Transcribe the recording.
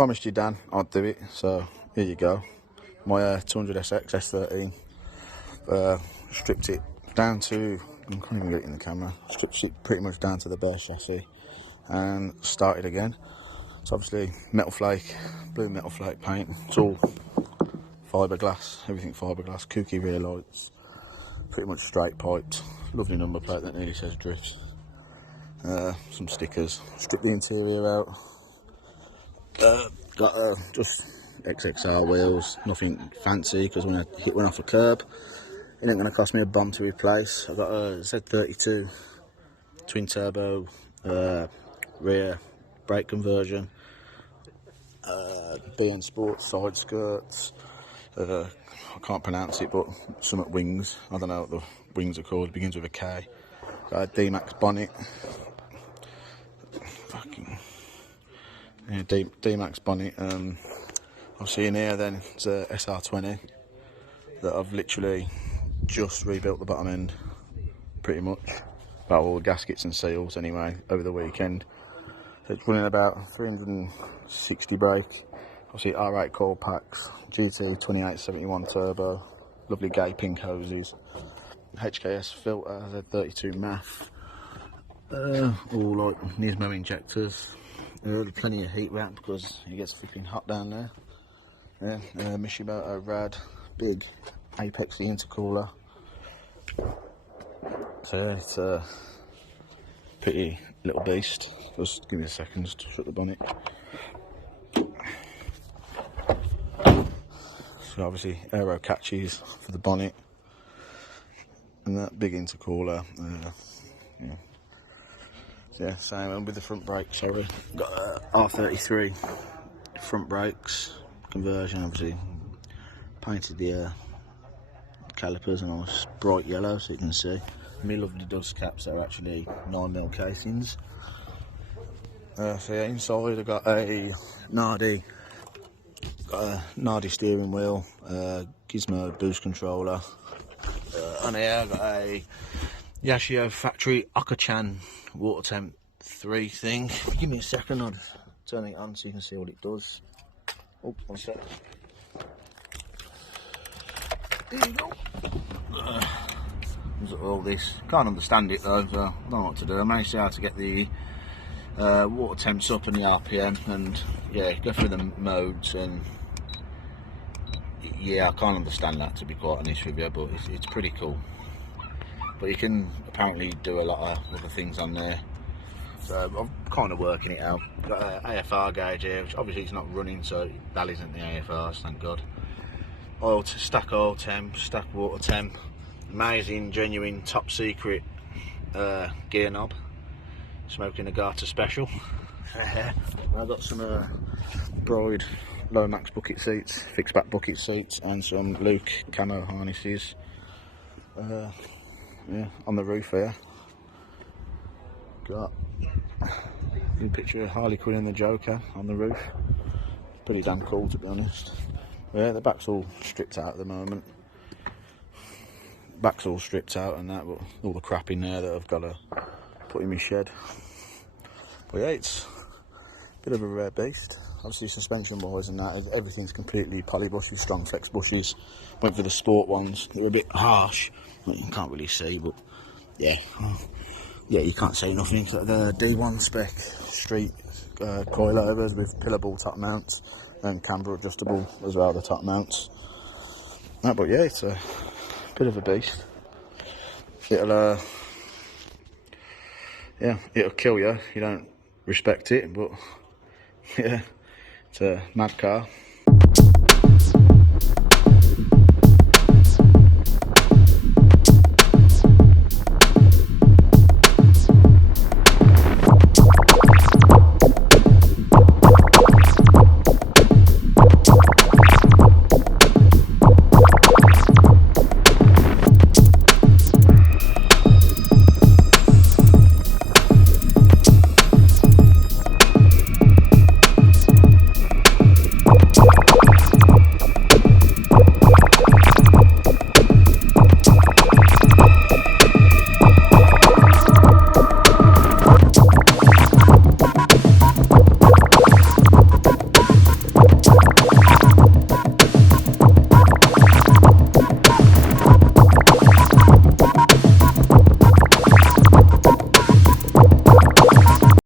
promised you, Dan, I'd do it, so here you go. My 200sx S13, stripped it down to, I can't even get it in the camera, stripped it pretty much down to the bare chassis and started again. So obviously metal flake, blue metal flake paint, it's all fiberglass, everything fiberglass, kooky rear lights, pretty much straight piped, lovely number plate that nearly says drift. Some stickers, stripped the interior out, got just XXR wheels, nothing fancy, because when I hit one off a curb it ain't going to cost me a bomb to replace. I've got a Z13 twin turbo rear brake conversion, BN Sport side skirts, I can't pronounce it, but some at wings, I don't know what the wings are called, it begins with a K. Got a D-Max bonnet, yeah, D-Max bonnet. Obviously in here then it's a SR20 that I've literally just rebuilt the bottom end, pretty much, about all the gaskets and seals anyway, over the weekend. So it's running about 360 brake, obviously R8 coil packs, GT 2871 turbo, lovely gay pink hoses, HKS filter, Z32 MAF, all like Nismo injectors, plenty of heat wrap because it gets flipping hot down there. Yeah, Mishimoto rad, big Apex the intercooler. So yeah, it's a pretty little beast. Just give me a second just to shut the bonnet. So obviously aero catches for the bonnet and that big intercooler. Yeah. So yeah, same with the front brakes. Sorry, got R33 front brakes conversion. Obviously painted the calipers a nice bright yellow so you can see. My lovely dust caps are actually 9mm casings. So yeah, inside I got a Nardi steering wheel, Gizmo boost controller. On here I got a Yashio factory Okachan water temp 3 thing. Give me a second, I'll turn it on so you can see what it does. Oh, one sec. There you go. All this, can't understand it though, so I don't know what to do. I managed to how to get the water temps up and the RPM, and yeah, go through the modes, and yeah, I can't understand that, to be quite honest with you, but it's pretty cool. But you can apparently do a lot of other things on there, so I'm kind of working it out. Got an AFR gauge here, which obviously it's not running, so that isn't the AFRs, thank God. Stack oil temp, stack water temp, amazing, genuine, top secret gear knob, smoking a Garter special. I've got some Bride low max bucket seats, fixed back bucket seats, and some Luke camo harnesses. Yeah, on the roof here. Got a picture of Harley Quinn and the Joker on the roof. Pretty damn cool, to be honest. Yeah, the back's all stripped out at the moment. Back's all stripped out and that, but all the crap in there that I've got to put in my shed. But yeah, it's a bit of a rare beast. Obviously suspension wise and that, everything's completely poly bushes, strong flex bushes. Went for the sport ones, they were a bit harsh, you can't really see, but yeah, you can't see nothing. The D1 spec street coilovers with pillar ball top mounts and camber adjustable as well, the top mounts. No, but yeah, it's a bit of a beast. It'll kill you if you don't respect it, but yeah, it's a mad car.